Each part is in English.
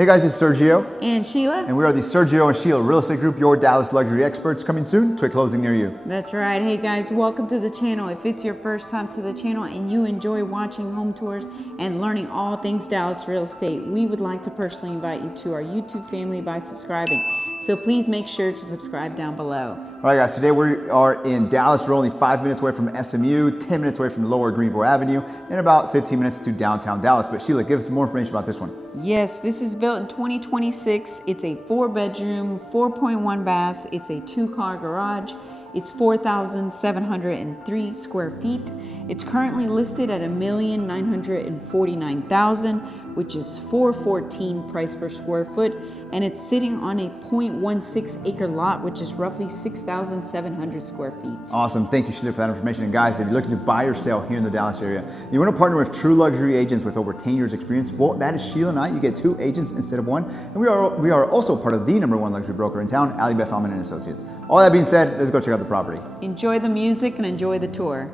Hey guys, it's Sergio and Sheila, and we are the Sergio and Sheila Real Estate Group, your Dallas luxury experts, coming soon to a closing near you. That's right. Hey guys, welcome to the channel. If it's your first time to the channel and you enjoy watching home tours and learning all things Dallas real estate, we would like to personally invite you to our YouTube family by subscribing. So please make sure to subscribe down below. All right guys, today we are in Dallas. We're only 5 minutes away from SMU, 10 minutes away from Lower Greenville Avenue, and about 15 minutes to downtown Dallas. But Sheila, give us some more information about this one. Yes, this is built in 2026. It's a 4-bedroom, 4.1 baths. It's a 2-car garage. It's 4,703 square feet. It's currently listed at $1,949,000, which is $414 price per square foot, and it's sitting on a 0.16 acre lot, which is roughly 6,700 square feet. Awesome, thank you Sheila for that information. And guys, if you're looking to buy or sell here in the Dallas area, you want to partner with true luxury agents with over 10 years experience, well, that is Sheila and I. You get 2 agents instead of 1, and we are also part of the #1 luxury broker in town, Ali Beth Alman and Associates. All that being said, let's go check out the property. Enjoy the music and enjoy the tour.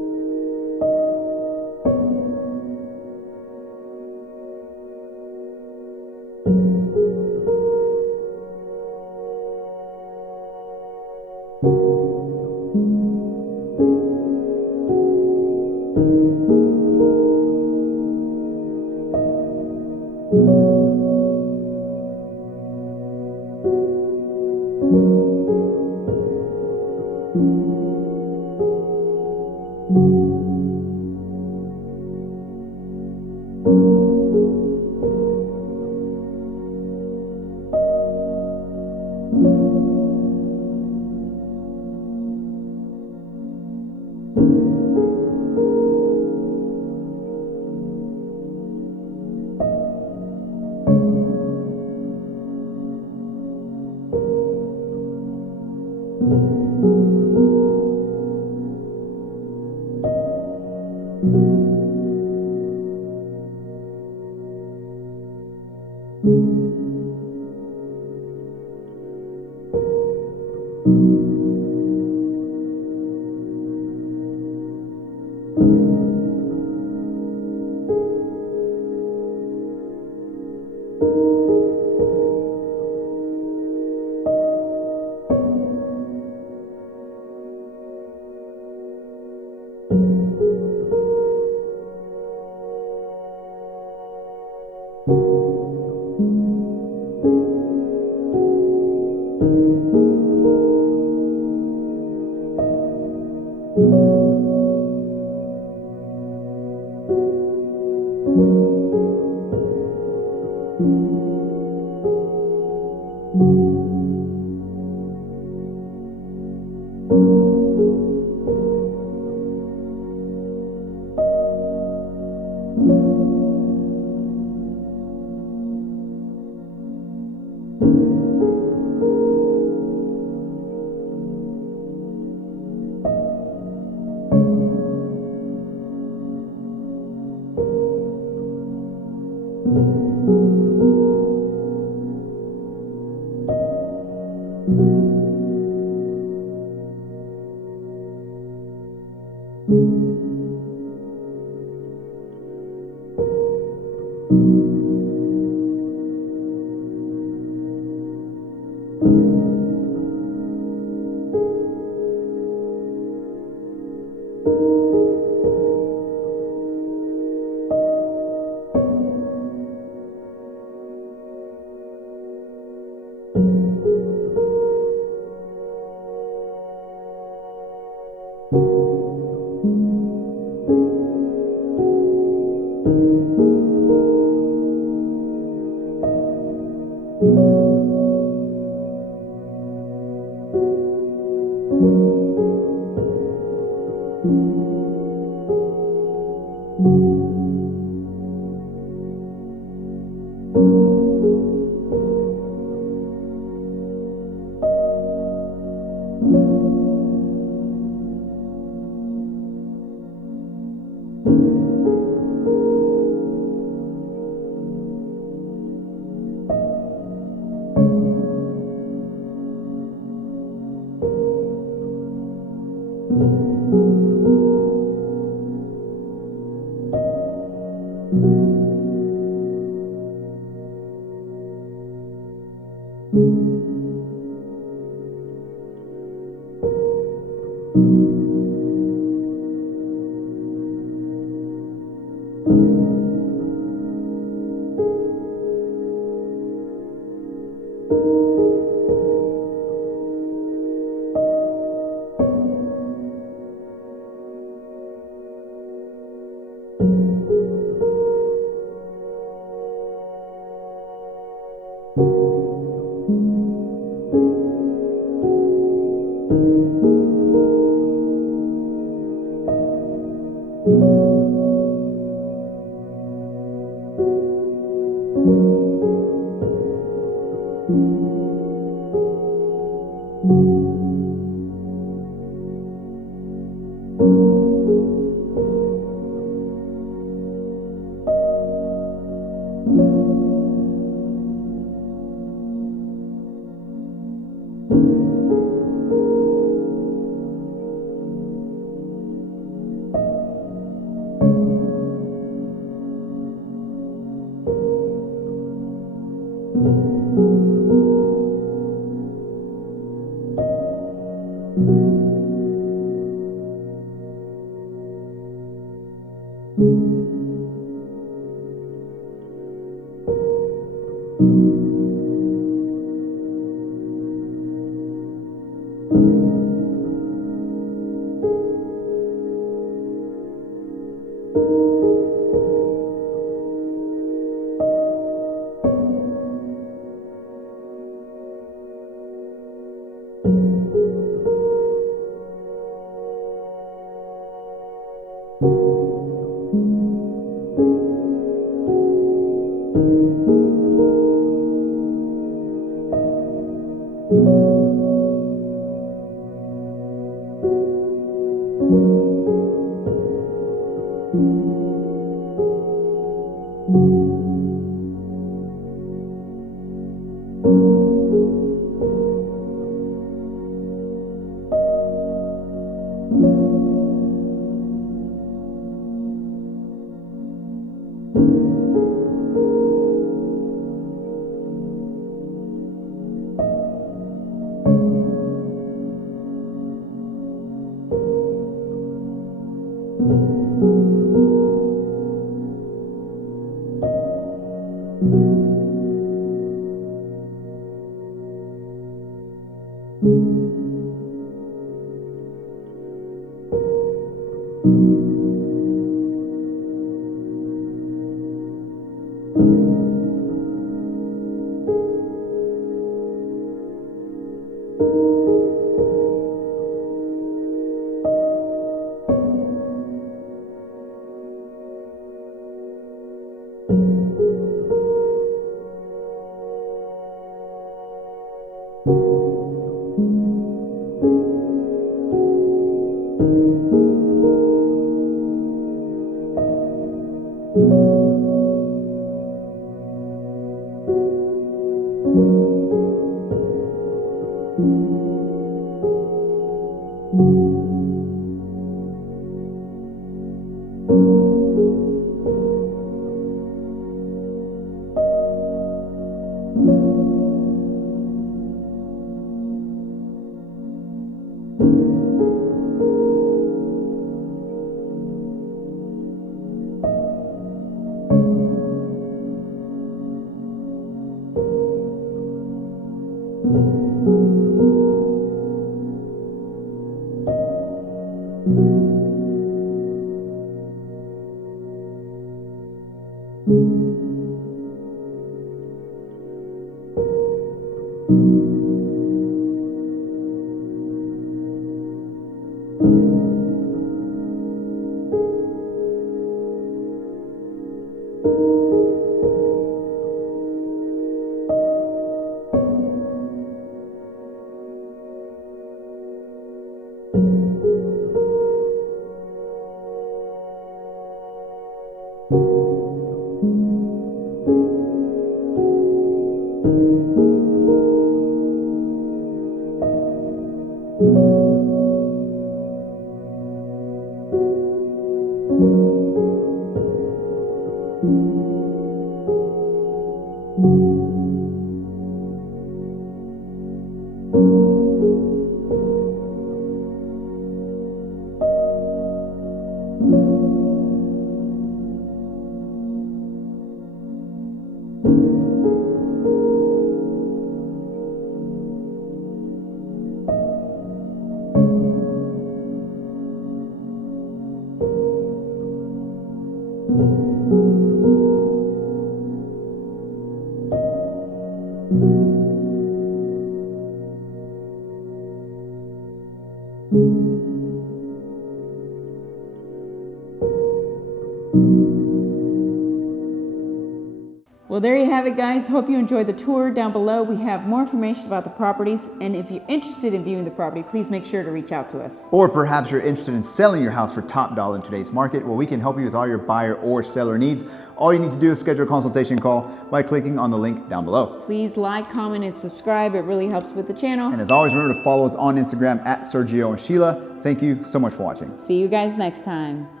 Well, there you have it, guys. Hope you enjoyed the tour. Down below, we have more information about the properties. And if you're interested in viewing the property, please make sure to reach out to us. Or perhaps you're interested in selling your house for top dollar in today's market. Well, we can help you with all your buyer or seller needs. All you need to do is schedule a consultation call by clicking on the link down below. Please like, comment, and subscribe. It really helps with the channel. And as always, remember to follow us on Instagram at Sergio and Sheila. Thank you so much for watching. See you guys next time.